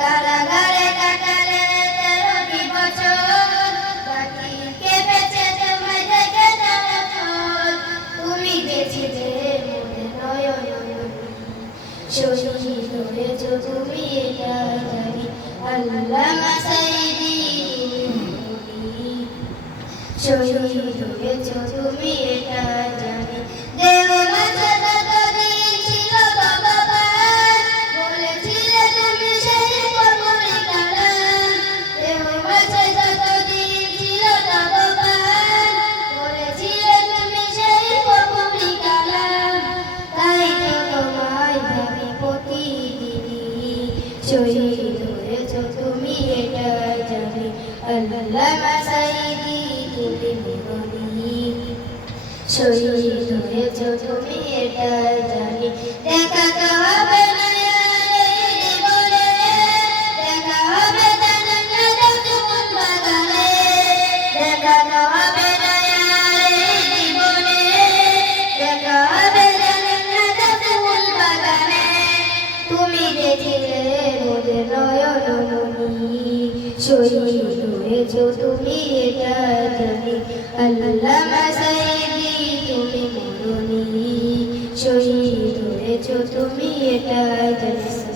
কারাগারে কাটালে 13টি বছর, বাকি কেঁপেছে তোমায় দেখে যারা চল। তুমি বেঁচেছে মোদের নয়ন, শহীদ হয়েছো তুমি এটা জানি। আল্লামা সাঈদী শহীদ হয়েছো তুমি এটা জানি। দেহ মাঝে যতদিন ছিল ভগবান, বলেছিলে তুমি সেই কবরে কালাম। দেহ মাঝে যতদিন ছিল ভগবান, বলেছিলে তুমি সেই কবরে কালাম। তাই তো তোমায় ভাবি প্রতিদিনই, শহীদ হয়েছো তুমি এটা জানি। আল্লামা সাঈদী তুমি মরণী, শহীদ হয়েছো তুমি এটা জানি। দেখা তো হবে না আর এই জীবনে, দেখা হবে জান্নাতুল বাগানে। দেখা তো হবে না আর এই জীবনে, দেখা হবে জান্নাতুল বাগানে। তুমি দেখিলে মোদের নয়নমণি, শহীদ হয়েছো তুমি এটা জানি। আল্লামা সাঈদী তুমি মরণী, শহীদ হয়েছো তুমি এটা জানি।